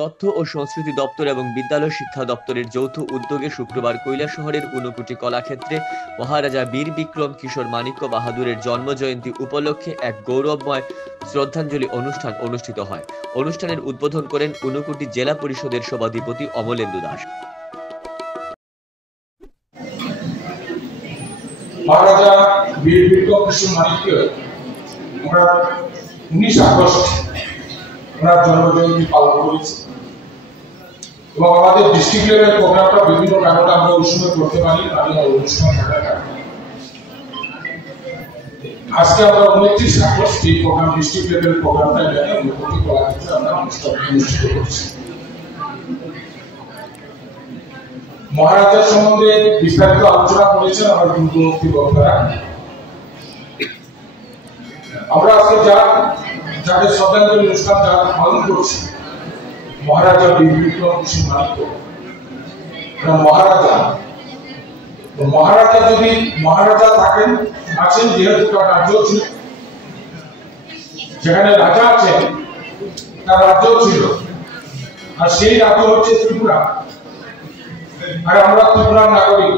তথ্য ও সংস্কৃতি দপ্তর এবং বিদ্যালয় শিক্ষা দপ্তরের যৌথ উদ্যোগে শুক্রবার কৈলাসহরের ঊনকোটি কলাক্ষেত্রে মহারাজা বীর বিক্রম কিশোর মাণিক্য বাহাদুরের জন্মজয়ন্তী উপলক্ষে এক গৌরবময় শ্রদ্ধাঞ্জলি অনুষ্ঠান অনুষ্ঠিত হয়। অনুষ্ঠানের উদ্বোধন করেন ঊনকোটি জেলা পরিষদের সভাধিপতি অমলেন্দু দাস। মহারাজা বীর বিক্রম কিশোর মাণিক্য আমরা 19 আগস্ট ওনার জন্মজয়ন্তী পালন করেছি এবং আমাদের ডিস্ট্রিক্ট লেভেল প্রোগ্রামটা বিভিন্ন কারণে আমরা ওই সময় করতে পারি অনুষ্ঠান থাকার কারণে আজকে আমরা 29 আগস্ট এই প্রোগ্রাম ডিস্ট্রিক্ট লেভেল প্রোগ্রামটা এখানে ঊনকোটি কলাক্ষেত্রে আমরা অনুষ্ঠিত করছি। মহারাজার সম্বন্ধে বিস্তারিত আলোচনা করেছেন আমার পূর্ববর্তী বক্তারা। আমরা আজকে যাদের শ্রদ্ধাঞ্জলি অনুষ্ঠান পালন করছি মহারাজা বীর বিক্রম কিশোর মাণিক্য মহারাজা যদি মহারাজা থাকেন আছেন যেহেতু তার রাজ্য ছিল, যেখানে রাজা আছেন তার রাজ্য ছিল, আর সেই রাজ্য হচ্ছে ত্রিপুরা, আর আমরা ত্রিপুরার নাগরিক।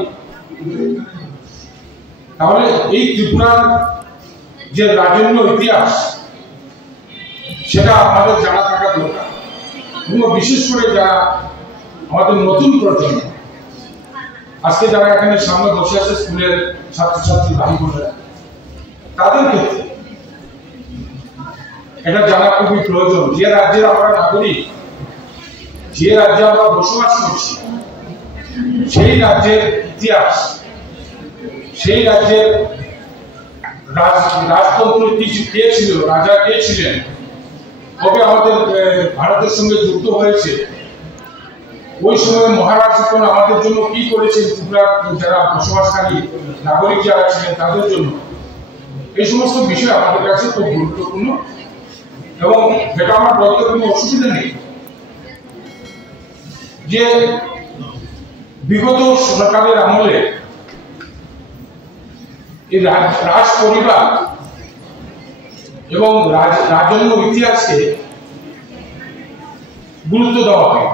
তাহলে এই ত্রিপুরার যে রাজন্য ইতিহাস সেটা আমাদের জানা থাকা দরকার, এবং বিশেষ করে যারা আমাদের নতুন প্রজন্ম আজকে যারা এখানে সামনে বসে আছে স্কুলের ছাত্রছাত্রী ভাই বোনেরা, তাদের ক্ষেত্রে এটা জানা খুবই প্রয়োজন। যে রাজ্যের আমরা নাগরিক, যে রাজ্যে আমরা বসবাস করছি, সেই রাজ্যের ইতিহাস, সেই রাজ্যের রাজতন্ত্র কে ছিল, রাজা কে ছিলেন, কবে আমাদের ভারতের সঙ্গে যুক্ত হয়েছে, ওই সময় মহারাজগণ আমাদের জন্য কি করেছেন, ত্রিপুরার যারা বসবাসকারী নাগরিক যারা ছিলেন তাদের জন্য, এই সমস্ত বিষয় আমাদের কাছে খুব গুরুত্বপূর্ণ এবং এটা আমার বলতে কোনো অসুবিধা নেই যে বিগত সরকারের আমলে এই রাজ পরিবার এবং রাজন্য ইতিহাসকে গুরুত্ব দেওয়া হয়।